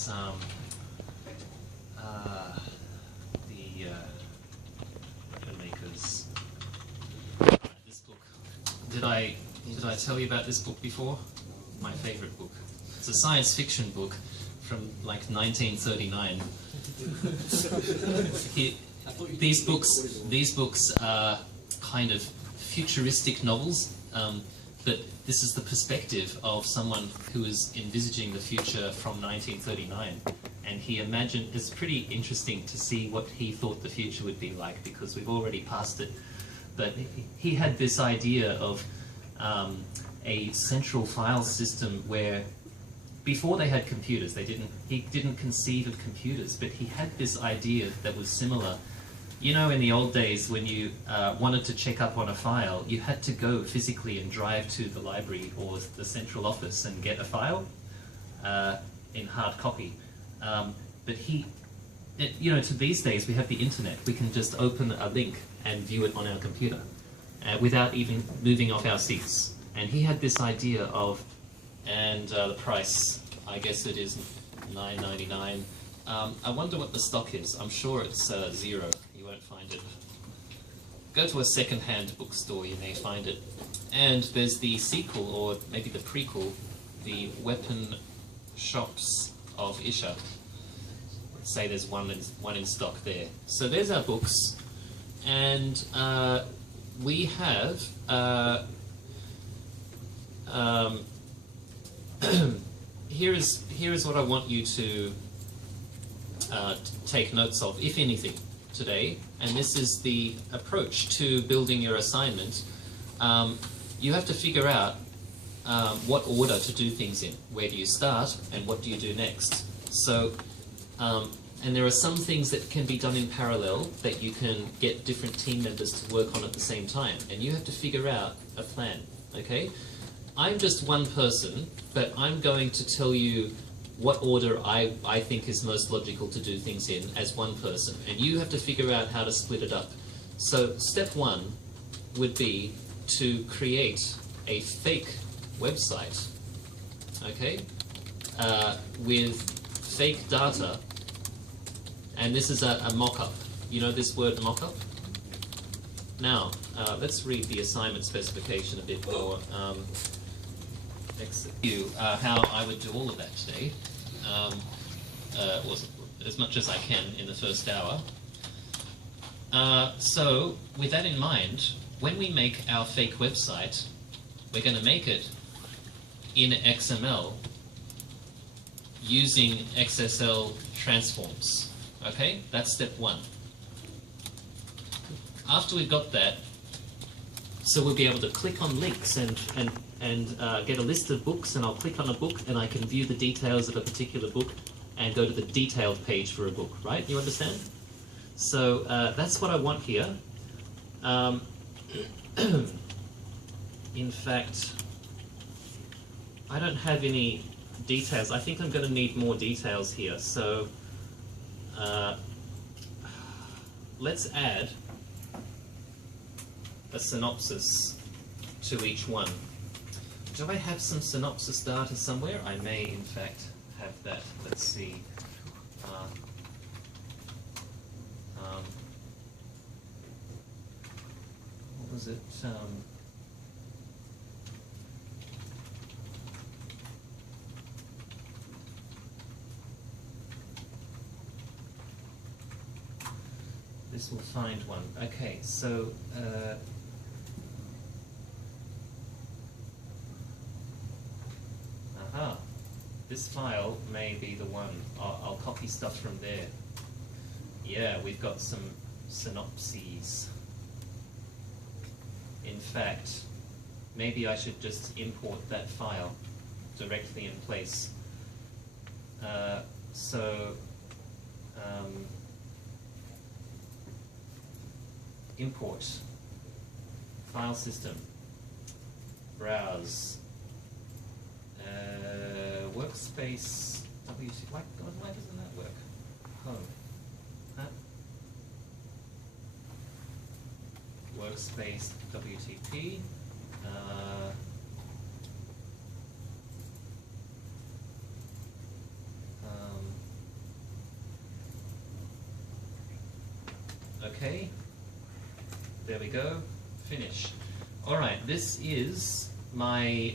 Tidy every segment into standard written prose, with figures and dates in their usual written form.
it's the weapon makers. This book. Did I tell you about this book before? My favorite book. It's a science fiction book from like 1939. These books are kind of futuristic novels, but this is the perspective of someone who is envisaging the future from 1939. And he imagined, it's pretty interesting to see what he thought the future would be like, because we've already passed it. But he had this idea of a central file system where, before they had computers, he didn't conceive of computers, but he had this idea that was similar. You know, in the old days, when you wanted to check up on a file, you had to go physically and drive to the library or the central office and get a file in hard copy. But to these days, we have the internet. We can just open a link and view it on our computer without even moving off our seats. And he had this idea of, and the price, I guess it is $9.99. I wonder what the stock is. I'm sure it's zero. You won't find it. Go to a second-hand bookstore, you may find it. And there's the sequel, or maybe the prequel, the Weapon Shops of Isha. Let's say there's one in stock there. So there's our books, and we have here is what I want you to take notes of, if anything, today. And this is the approach to building your assignment. You have to figure out what order to do things in. Where do you start, and what do you do next? So, and there are some things that can be done in parallel, that you can get different team members to work on at the same time. And you have to figure out a plan, okay? I'm just one person, but I'm going to tell you what order I think is most logical to do things in as one person. And you have to figure out how to split it up. So step one would be to create a fake website, okay, with fake data. And this is a mock-up. You know this word mock-up? Now, let's read the assignment specification a bit more. How I would do all of that today, or as much as I can in the first hour. So, with that in mind, when we make our fake website, we're going to make it in XML using XSL transforms. Okay, that's step one. After we've got that, so we'll be able to click on links and get a list of books, and I'll click on a book and I can view the details of a particular book and go to the detailed page for a book, right? You understand? So that's what I want here. In fact, I don't have any details. I think I'm going to need more details here. So let's add a synopsis to each one. Do I have some synopsis data somewhere? I may, in fact, have that. Let's see. What was it? This will find one. Okay, so this file may be the one. I'll copy stuff from there. Yeah, we've got some synopses. In fact, maybe I should just import that file directly in place. Import, file system, browse, workspace, why doesn't that work? Home, huh? Workspace, WTP, Okay, there we go, finish. All right, this is my,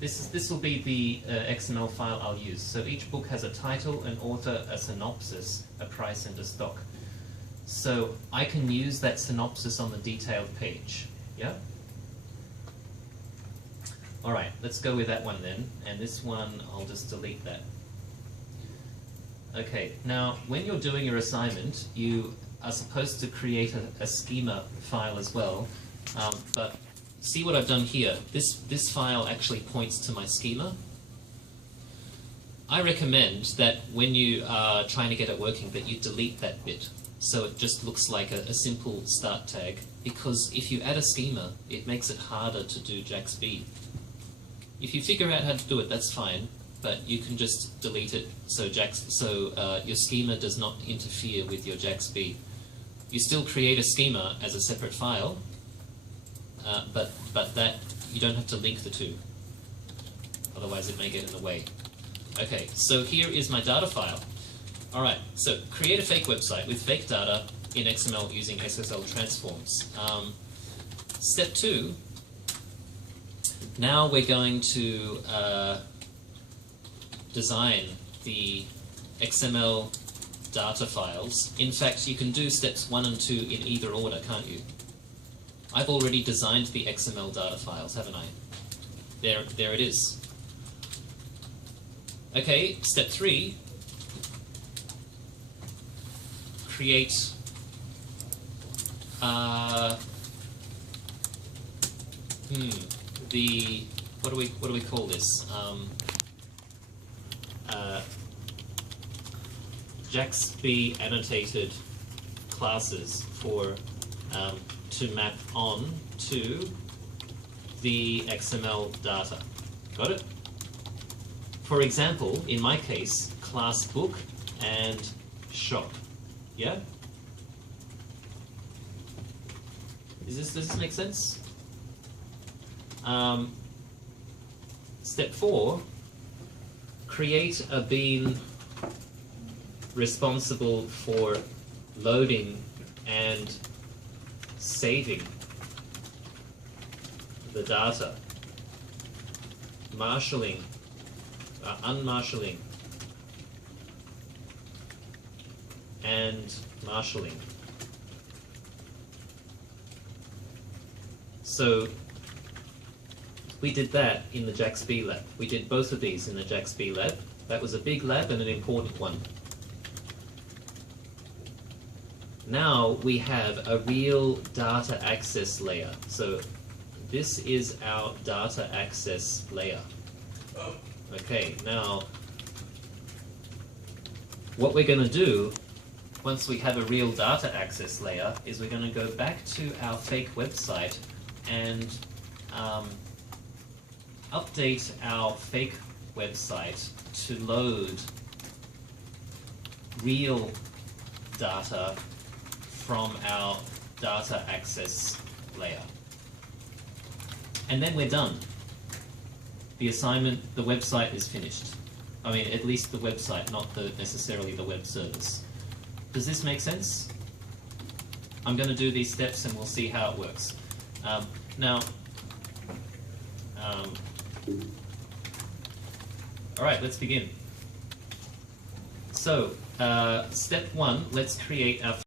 this will be the XML file I'll use. So each book has a title, an author, a synopsis, a price, and a stock. So I can use that synopsis on the detailed page, yeah? All right, let's go with that one then, and this one, I'll just delete that. Okay, now when you're doing your assignment, you are supposed to create a schema file as well, but see what I've done here. This file actually points to my schema. I recommend that when you are trying to get it working that you delete that bit so it just looks like a simple start tag, because if you add a schema, it makes it harder to do JAX-B. If you figure out how to do it, that's fine, but you can just delete it so your schema does not interfere with your JAX-B. You still create a schema as a separate file, but that you don't have to link the two. Otherwise, it may get in the way. Okay, so here is my data file. All right, so create a fake website with fake data in XML using SSL transforms. Step 2. Now we're going to design the XML data files. In fact, you can do steps 1 and 2 in either order, can't you? I've already designed the XML data files, haven't I? There it is. Okay, step 3. Create the what do we call this? JAX-B annotated classes for to map on to the XML data. Got it? For example, in my case, class book and shop. Yeah? Does this make sense? Step 4, create a bean responsible for loading and saving the data, marshalling, unmarshalling, and marshalling. So we did that in the JAX-B lab. We did both of these in the JAX-B lab. That was a big lab and an important one. Now we have a real data access layer. So this is our data access layer. Okay, now what we're going to do once we have a real data access layer is we're going to go back to our fake website and update our fake website to load real data from our data access layer. And then we're done. The assignment, the website is finished. I mean, at least the website, not necessarily the web service. Does this make sense? I'm going to do these steps and we'll see how it works. All right, let's begin. So, step 1, let's create our